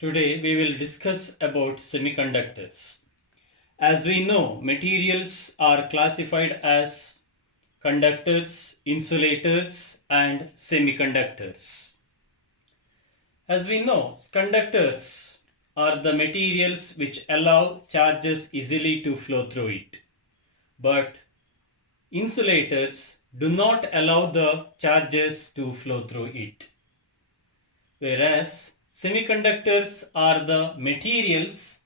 Today we will discuss about semiconductors. As we know, materials are classified as conductors, insulators and semiconductors. As we know, conductors are the materials which allow charges easily to flow through it. But insulators do not allow the charges to flow through it. Whereas semiconductors are the materials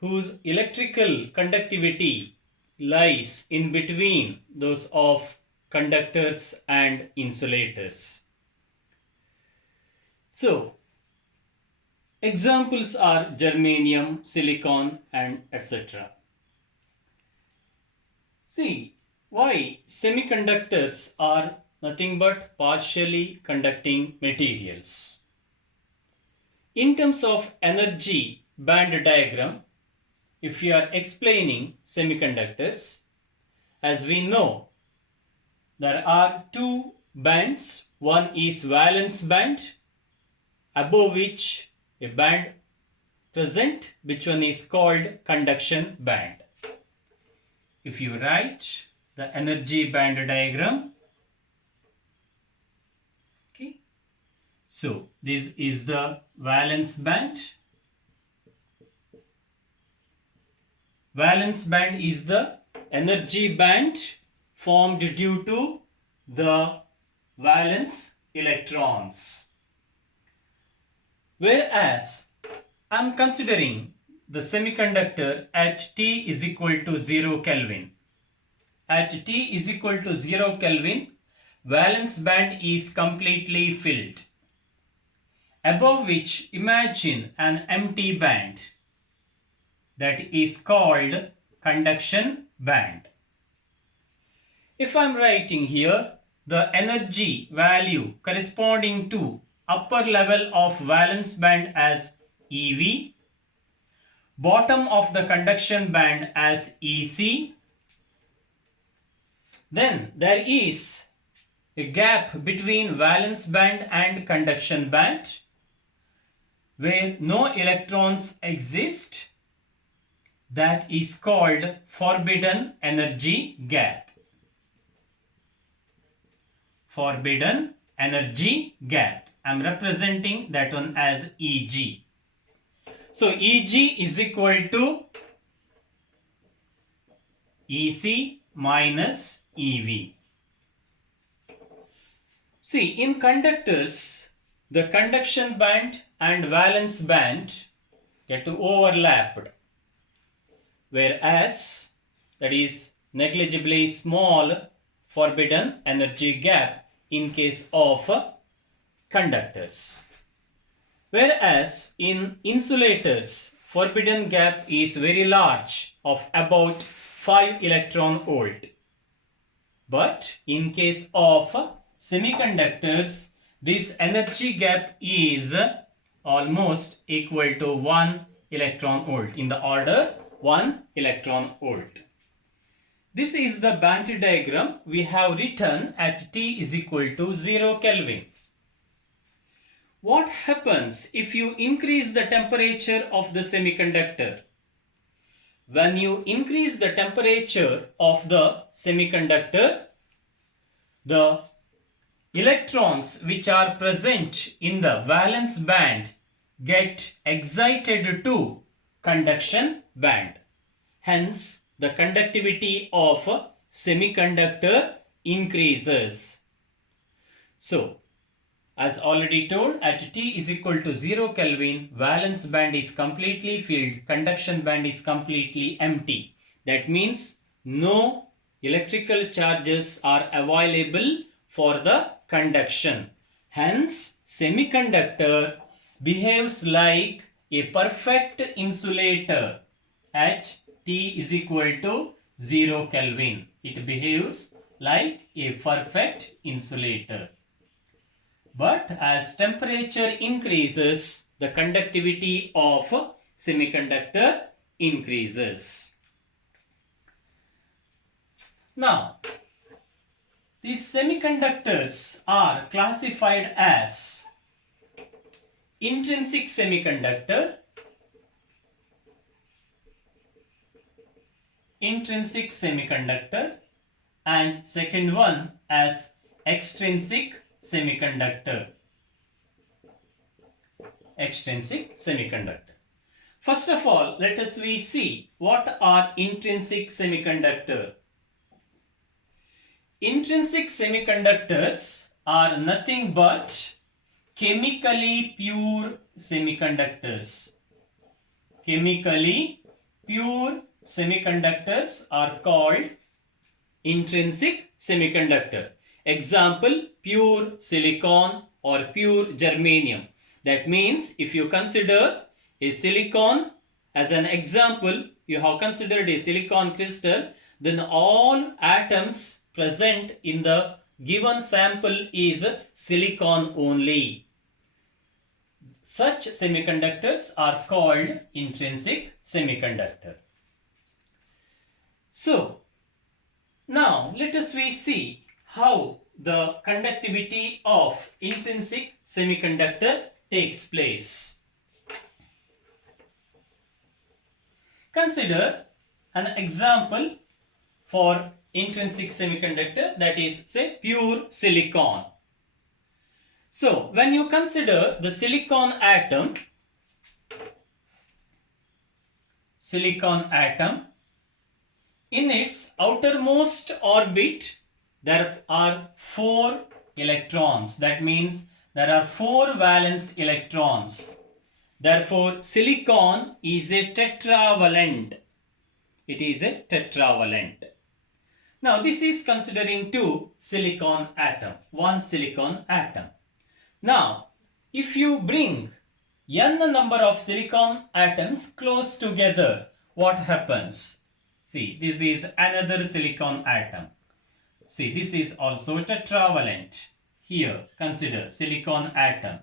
whose electrical conductivity lies in between those of conductors and insulators. So, examples are germanium, silicon, and etc. See, why semiconductors are nothing but partially conducting materials. In terms of energy band diagram, if you are explaining semiconductors, as we know, there are two bands. One is valence band, above which a band present, which one is called conduction band. If you write the energy band diagram, okay, so this is the valence band. Valence band is the energy band formed due to the valence electrons. Whereas I am considering the semiconductor at T is equal to 0 Kelvin. At T is equal to 0 Kelvin, valence band is completely filled. Above which imagine an empty band, that is called conduction band. If I am writing here the energy value corresponding to upper level of valence band as EV, bottom of the conduction band as EC, then there is a gap between valence band and conduction band where no electrons exist. That is called forbidden energy gap. Forbidden energy gap. I am representing that one as EG. So EG is equal to EC minus EV. See, in conductors, the conduction band and valence band get overlapped, whereas that is negligibly small forbidden energy gap in case of conductors. Whereas in insulators, forbidden gap is very large of about 5 electron volt. But in case of semiconductors, this energy gap is almost equal to 1 electron volt, in the order 1 electron volt. This is the band diagram we have written at T is equal to 0 Kelvin. What happens if you increase the temperature of the semiconductor? When you increase the temperature of the semiconductor, the electrons which are present in the valence band get excited to conduction band. Hence, the conductivity of semiconductor increases. So, as already told, at T is equal to 0 Kelvin, valence band is completely filled, conduction band is completely empty. That means no electrical charges are available for the conduction. Hence, semiconductor behaves like a perfect insulator at T is equal to 0 Kelvin. It behaves like a perfect insulator. But as temperature increases, the conductivity of semiconductor increases. Now, these semiconductors are classified as intrinsic semiconductor, and second one as extrinsic semiconductor. First of all, let us see what are intrinsic semiconductor. Intrinsic semiconductors are nothing but chemically pure semiconductors. Chemically pure semiconductors are called intrinsic semiconductor. Example, pure silicon or pure germanium. That means if you consider a silicon as an example, you have considered a silicon crystal, then all atoms present in the given sample is silicon only. Such semiconductors are called intrinsic semiconductor. So, now let us see how the conductivity of intrinsic semiconductor takes place. Consider an example for intrinsic semiconductor, that is, say, pure silicon. So, when you consider the silicon atom, in its outermost orbit, there are 4 electrons. That means there are 4 valence electrons. Therefore, silicon is a tetravalent. It is a tetravalent. Now, this is considering 2 silicon atom, 1 silicon atom. Now, if you bring n number of silicon atoms close together, what happens? See, this is another silicon atom. See, this is also tetravalent. Here, consider silicon atom.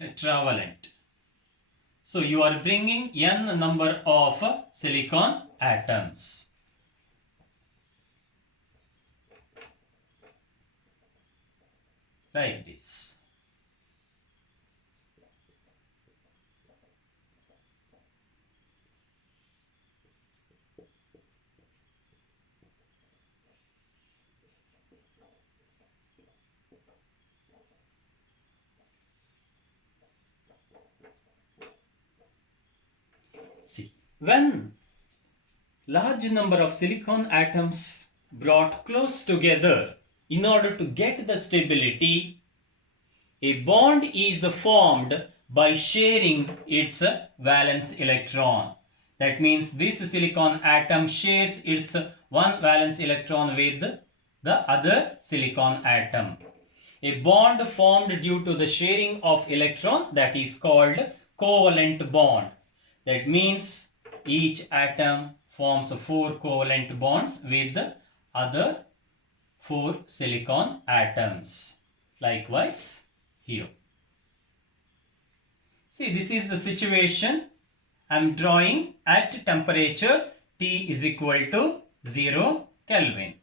Tetravalent. So, you are bringing n number of silicon atoms. Like this. See, when large number of silicon atoms brought close together, in order to get the stability, a bond is formed by sharing its valence electron. That means this silicon atom shares its one valence electron with the other silicon atom. A bond formed due to the sharing of electron, that is called covalent bond. That means each atom forms 4 covalent bonds with the other 4 silicon atoms. Likewise, here. See, this is the situation I am drawing at temperature T is equal to 0 Kelvin.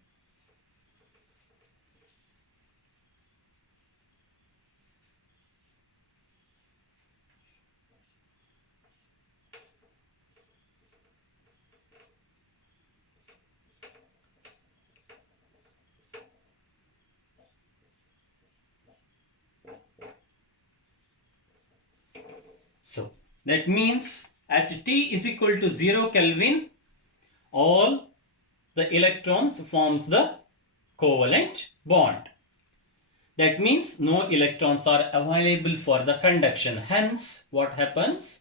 So, that means at T is equal to 0 Kelvin, all the electrons forms the covalent bond. That means no electrons are available for the conduction. Hence, what happens?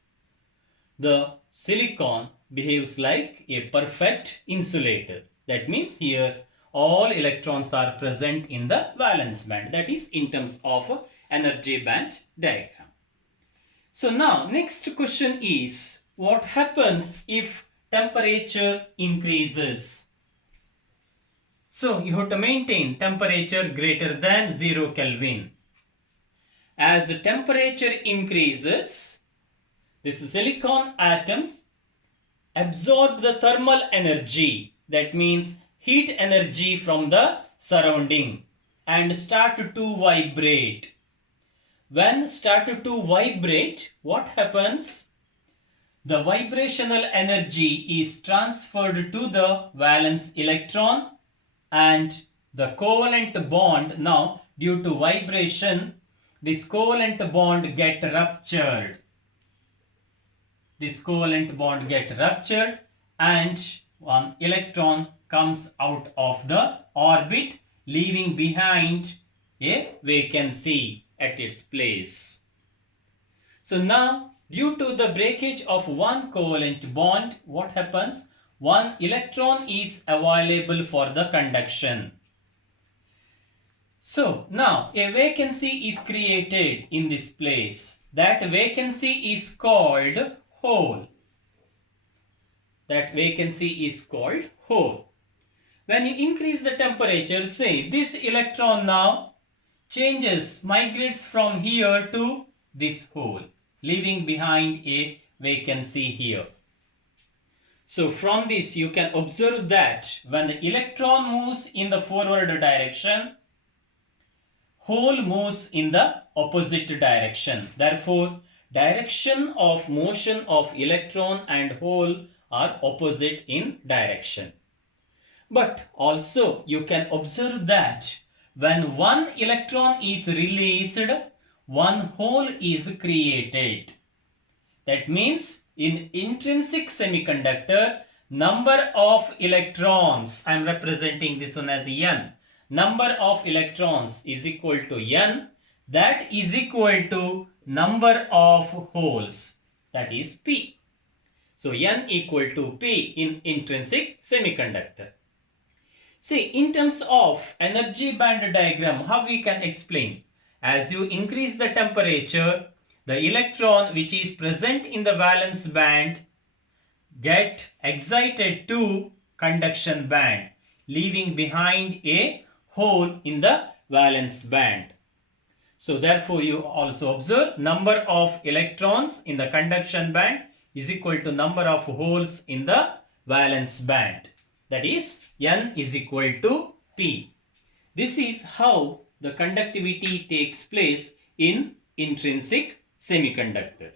The silicon behaves like a perfect insulator. That means here all electrons are present in the valence band. That is in terms of energy band diagram. So now next question is, what happens if temperature increases? So you have to maintain temperature greater than 0 Kelvin. As the temperature increases, these silicon atoms absorb the thermal energy, that means heat energy from the surrounding, and start to vibrate. when started to vibrate, what happens? The vibrational energy is transferred to the valence electron, and the covalent bond, now due to vibration, this covalent bond get ruptured. This covalent bond get ruptured and one electron comes out of the orbit, leaving behind a vacancy at its place. So now, due to the breakage of one covalent bond, what happens? One electron is available for the conduction. So now a vacancy is created in this place. That vacancy is called hole. That vacancy is called hole. When you increase the temperature, say this electron now changes, migrates from here to this hole, leaving behind a vacancy here. So from this you can observe that when the electron moves in the forward direction, hole moves in the opposite direction. Therefore, direction of motion of electron and hole are opposite in direction. But also you can observe that when one electron is released, one hole is created. That means in intrinsic semiconductor, number of electrons, I am representing this one as N, number of electrons is equal to N, that is equal to number of holes, that is P. So N equal to P in intrinsic semiconductor. See, in terms of energy band diagram, how we can explain? As you increase the temperature, the electron which is present in the valence band get excited to conduction band, leaving behind a hole in the valence band. So therefore you also observe number of electrons in the conduction band is equal to number of holes in the valence band. That is N is equal to P. This is how the conductivity takes place in intrinsic semiconductor.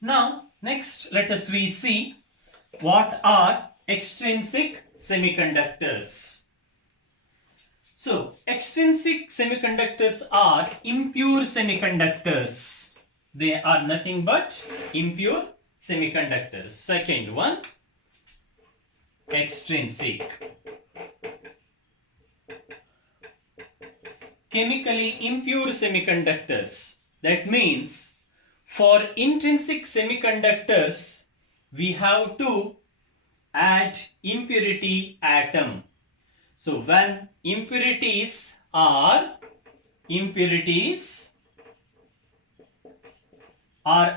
Now, next let us see what are extrinsic semiconductors. So, extrinsic semiconductors are impure semiconductors. They are nothing but impure semiconductors. Second one, extrinsic. Chemically impure semiconductors. That means for intrinsic semiconductors, we have to add impurity atom. So when impurities are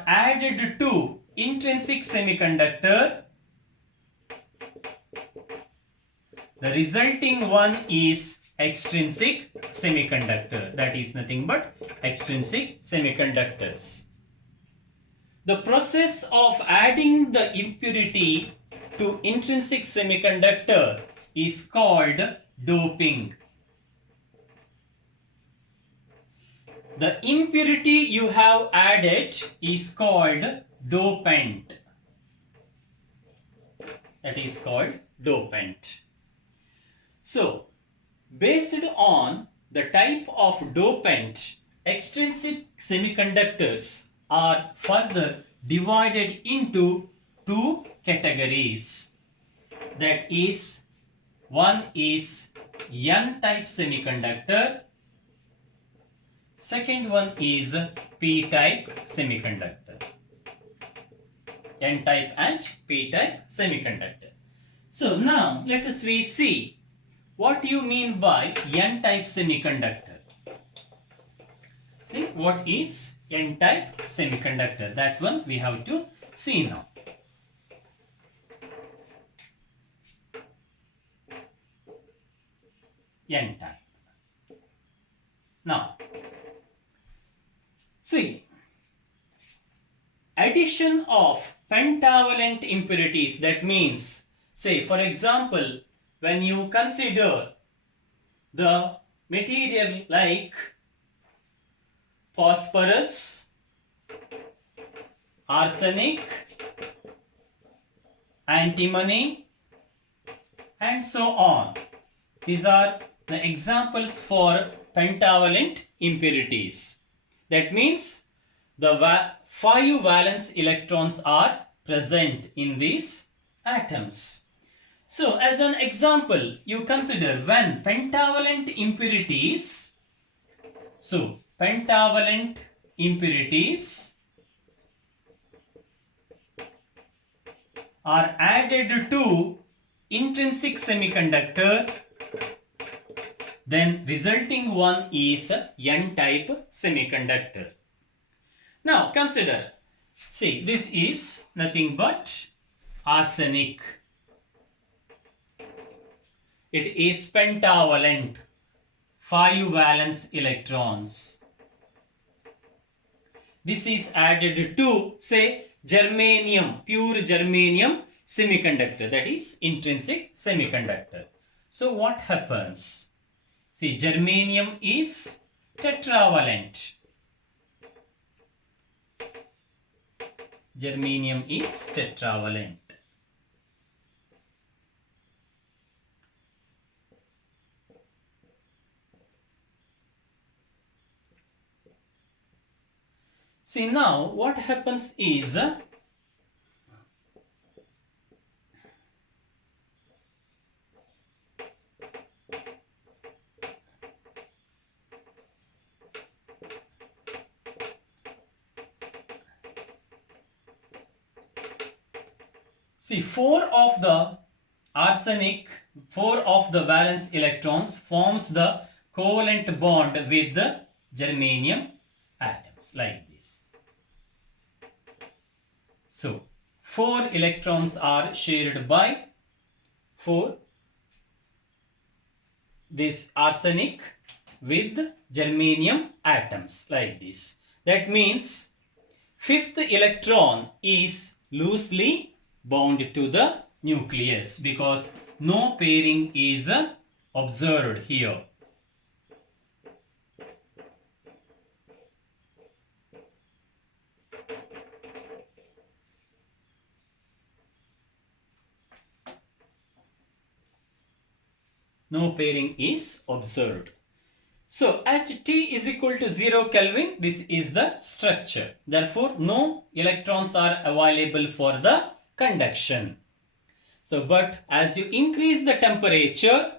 added to intrinsic semiconductor, the resulting one is extrinsic semiconductor. That is nothing but extrinsic semiconductors. The process of adding the impurity to intrinsic semiconductor is called doping. The impurity you have added is called dopant. That is called dopant. So, based on the type of dopant, extrinsic semiconductors are further divided into two categories. That is, one is N-type semiconductor, second one is P-type semiconductor. N-type and P-type semiconductor. So now let us see what you mean by N-type semiconductor. See, what is N-type semiconductor? That one we have to see now. N-type. Now, see, addition of pentavalent impurities, that means, say for example, when you consider the material like phosphorus, arsenic, antimony, and so on. These are the examples for pentavalent impurities. That means the 5 valence electrons are present in these atoms. So as an example, you consider when pentavalent impurities, pentavalent impurities are added to intrinsic semiconductor, then resulting one is N-type semiconductor. Now consider, see, this is nothing but arsenic. It is pentavalent, 5 valence electrons. This is added to, say, germanium, pure germanium semiconductor, that is intrinsic semiconductor. So what happens? See, germanium is tetravalent. Germanium is tetravalent. See, now what happens is, see, 4 of the arsenic, 4 of the valence electrons forms the covalent bond with the germanium atoms like this. So 4 electrons are shared by 4 this arsenic with germanium atoms like this. That means 5th electron is loosely bound to the nucleus because no pairing is observed here. No pairing is observed. So at T is equal to 0 Kelvin, this is the structure. Therefore, no electrons are available for the conduction. So, but as you increase the temperature,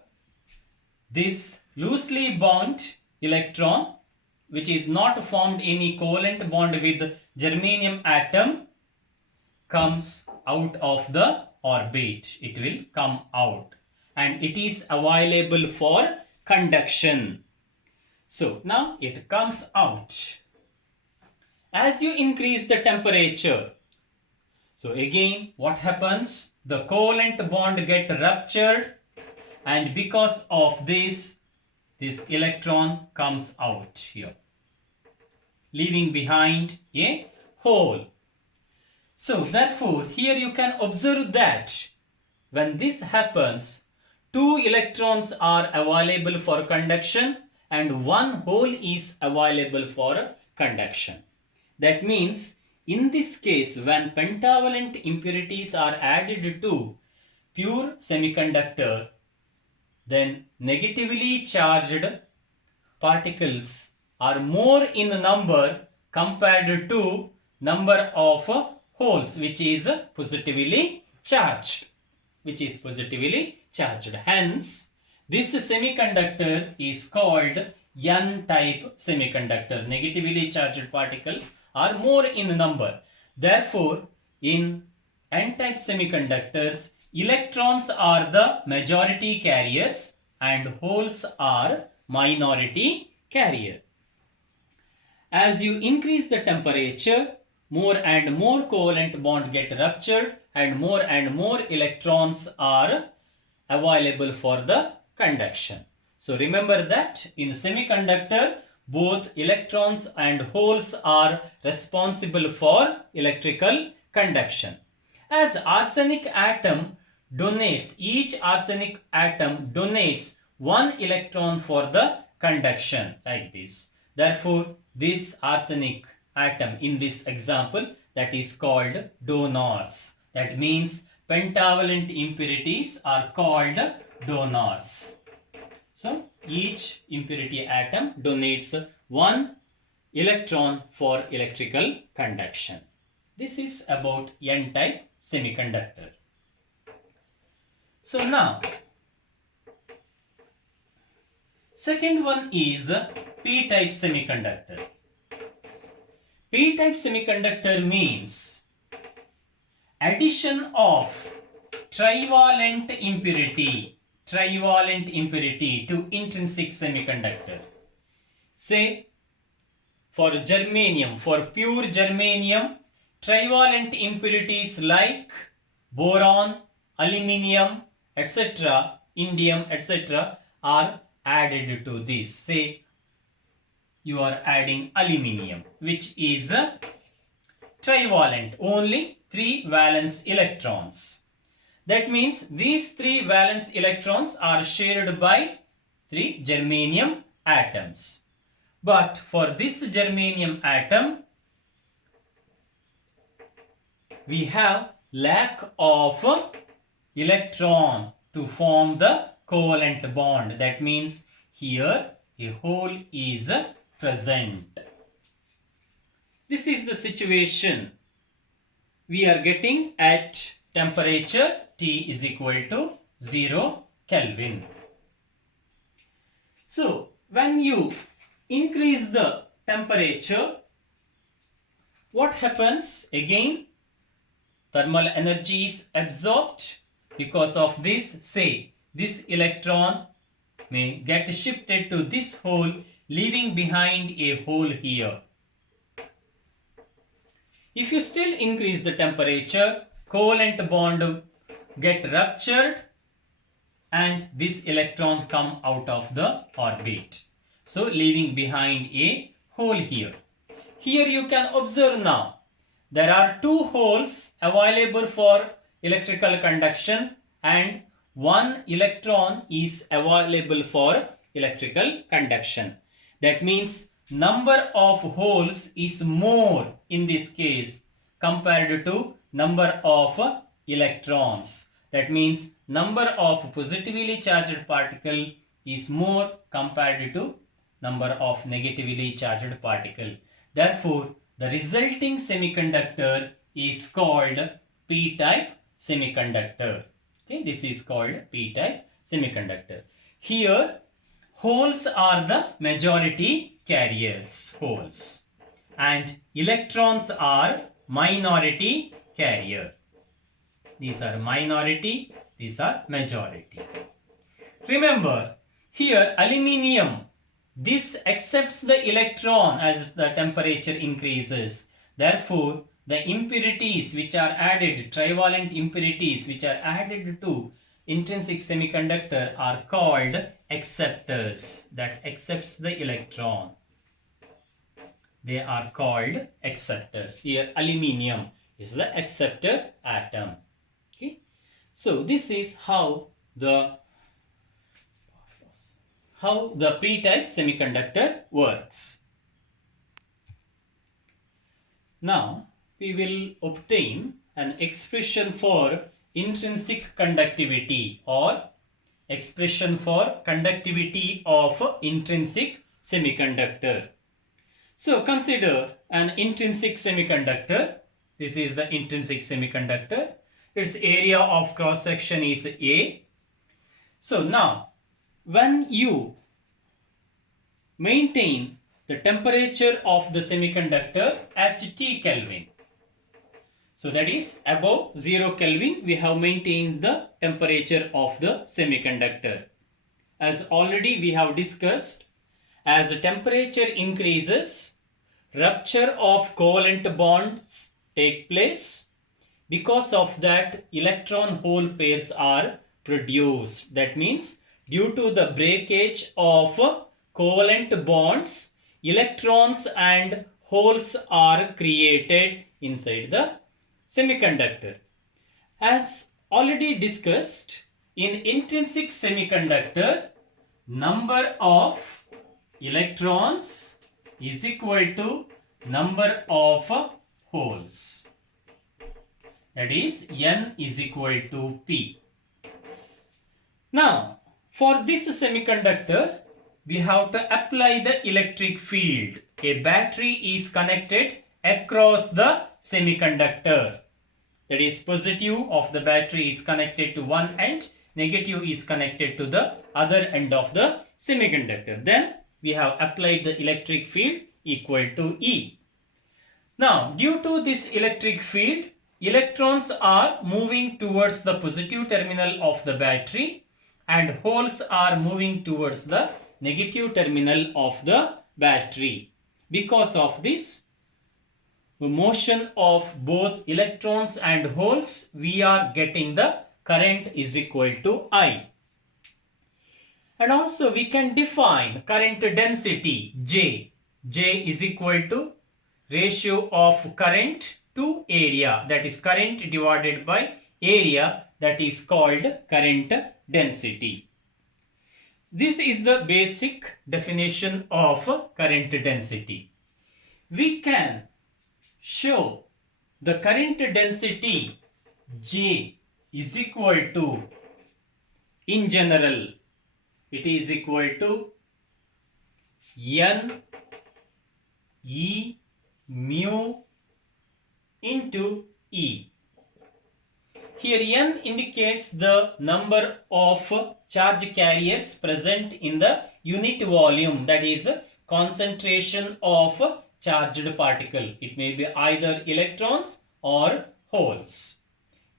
this loosely bound electron, which is not formed any covalent bond with germanium atom, comes out of the orbit. It will come out and it is available for conduction. So now it comes out. As you increase the temperature, so again what happens? The covalent bond get ruptured and because of this electron comes out here, leaving behind a hole. So therefore here you can observe that when this happens, 2 electrons are available for conduction and 1 hole is available for conduction. That means in this case, when pentavalent impurities are added to pure semiconductor, then negatively charged particles are more in number compared to number of holes which is positively charged. Hence, this semiconductor is called N-type semiconductor. Negatively charged particles are more in number. Therefore, in N-type semiconductors, electrons are the majority carriers and holes are minority carrier. As you increase the temperature, more and more covalent bond get ruptured and more electrons are available for the conduction. So remember that in semiconductor, both electrons and holes are responsible for electrical conduction. As arsenic atom donates, each arsenic atom donates one electron for the conduction, like this. Therefore, this arsenic atom in this example, that is called donors. That means pentavalent impurities are called donors. So each impurity atom donates one electron for electrical conduction. This is about N-type semiconductor. So now, second one is P-type semiconductor. P-type semiconductor means addition of trivalent impurity to intrinsic semiconductor. Say for germanium, for pure germanium, trivalent impurities like boron, aluminium, etc., indium, etc. are added to this. Say you are adding aluminium, which is trivalent, only 3 valence electrons. That means these 3 valence electrons are shared by 3 germanium atoms. But for this germanium atom, we have lack of electron to form the covalent bond. That means here a hole is present. This is the situation we are getting at temperature T is equal to 0 Kelvin. So when you increase the temperature, what happens? Again, thermal energy is absorbed. Because of this, say this electron may get shifted to this hole, leaving behind a hole here. If you still increase the temperature, covalent bond get ruptured and this electron come out of the orbit. So leaving behind a hole here. Here you can observe now, there are 2 holes available for electrical conduction and 1 electron is available for electrical conduction. That means number of holes is more in this case compared to number of electrons. That means number of positively charged particle is more compared to number of negatively charged particle. Therefore, the resulting semiconductor is called P-type semiconductor. Okay, this is called P-type semiconductor. Here, holes are the majority carriers, holes, and electrons are minority carrier. These are minority, these are majority. Remember, here aluminium, this accepts the electron as the temperature increases. Therefore, the impurities which are added, trivalent impurities which are added to intrinsic semiconductor are called acceptors, that accepts the electron. They are called acceptors. Here aluminium is the acceptor atom. Okay. So this is how the P-type semiconductor works. Now we will obtain an expression for intrinsic conductivity or expression for conductivity of intrinsic semiconductor. So consider an intrinsic semiconductor. This is the intrinsic semiconductor. Its area of cross section is A. So now when you maintain the temperature of the semiconductor at T Kelvin, so that is above 0 Kelvin, we have maintained the temperature of the semiconductor. As already we have discussed, as the temperature increases, rupture of covalent bonds take place. Because of that, electron hole pairs are produced. That means due to the breakage of covalent bonds, electrons and holes are created inside the semiconductor. As already discussed, in intrinsic semiconductor, number of electrons is equal to number of holes. That is, N is equal to P. Now, for this semiconductor, we have to apply the electric field. A battery is connected across the semiconductor. That is, positive of the battery is connected to one end, negative is connected to the other end of the semiconductor. Then we have applied the electric field equal to E. Now, due to this electric field, electrons are moving towards the positive terminal of the battery and holes are moving towards the negative terminal of the battery. Because of this motion of both electrons and holes, we are getting the current is equal to I. And also we can define current density J. J is equal to ratio of current to area, that is current divided by area, that is called current density. This is the basic definition of current density. We can show the current density J is equal to, in general, it is equal to N E mu into E. Here N indicates the number of charge carriers present in the unit volume, that is concentration of charged particle. It may be either electrons or holes.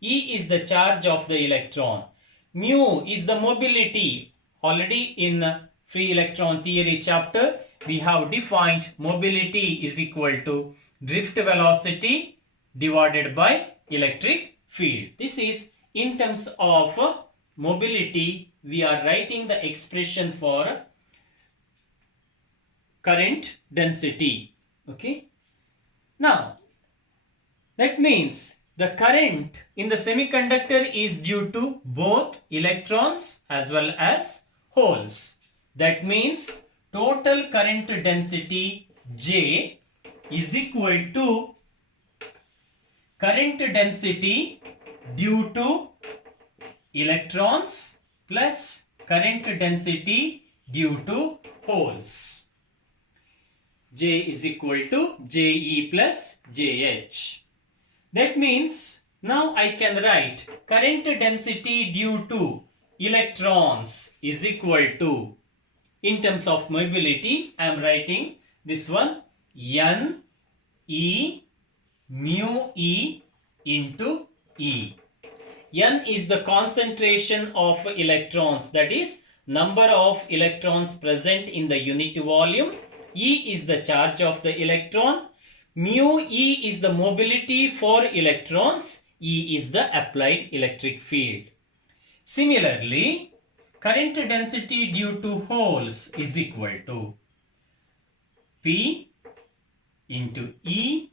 E is the charge of the electron. Mu is the mobility. Already in free electron theory chapter, we have defined mobility is equal to drift velocity divided by electric field. This is in terms of mobility. We are writing the expression for current density. Okay. Now, that means the current in the semiconductor is due to both electrons as well as holes. That means total current density J is equal to current density due to electrons plus current density due to holes. J is equal to Je plus Jh. That means now I can write current density due to electrons is equal to, in terms of mobility, I am writing this one, N E mu E into E. N is the concentration of electrons, that is number of electrons present in the unit volume. E is the charge of the electron. Mu E is the mobility for electrons. E is the applied electric field. Similarly, current density due to holes is equal to P into E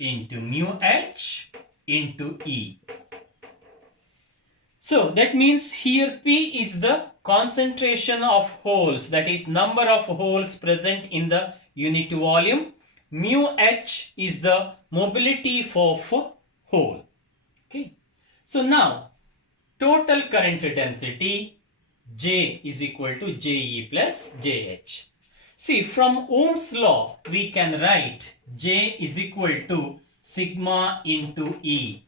into mu H into E. So that means here P is the concentration of holes, that is number of holes present in the unit volume. Mu H is the mobility of hole. Okay. So now total current density J is equal to Je plus Jh. See, from Ohm's law we can write J is equal to sigma into E.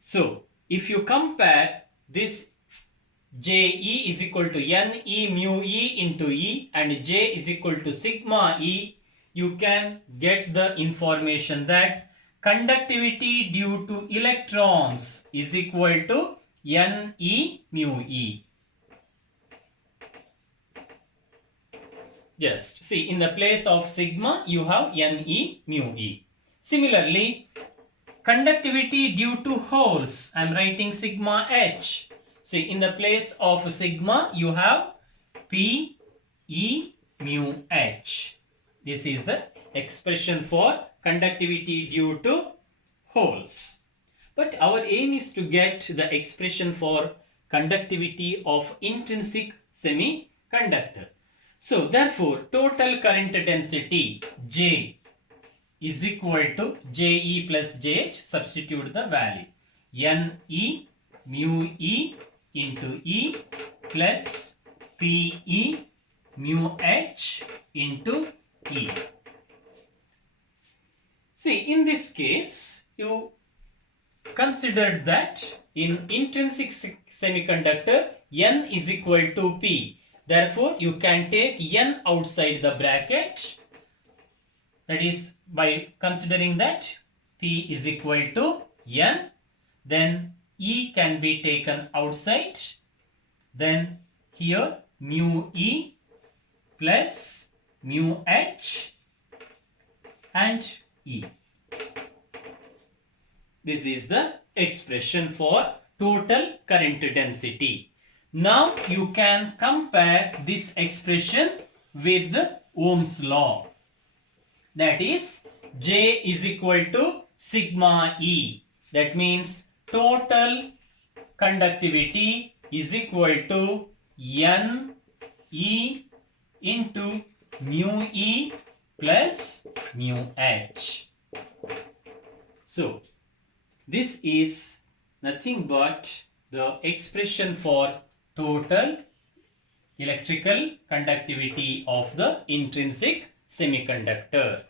So if you compare this, Je is equal to Ne mu E into E and J is equal to sigma E, you can get the information that conductivity due to electrons is equal to Ne mu E. Just see, in the place of sigma you have Ne mu E. Similarly, conductivity due to holes, I am writing sigma H. See, in the place of sigma you have P E mu H. This is the expression for conductivity due to holes. But our aim is to get the expression for conductivity of intrinsic semiconductor. So therefore, total current density J is equal to Je plus Jh. Substitute the value. Ne mu E into E plus Pe mu H into E. See, in this case, you considered that in intrinsic semiconductor, N is equal to P. Therefore, you can take N outside the bracket. That is, by considering that P is equal to N, then E can be taken outside. Then here mu E plus mu H and E. This is the expression for total current density. Now you can compare this expression with Ohm's law. That is, J is equal to sigma E. That means total conductivity is equal to N E into mu E plus mu H. So, this is nothing but the expression for total electrical conductivity of the intrinsic semiconductor.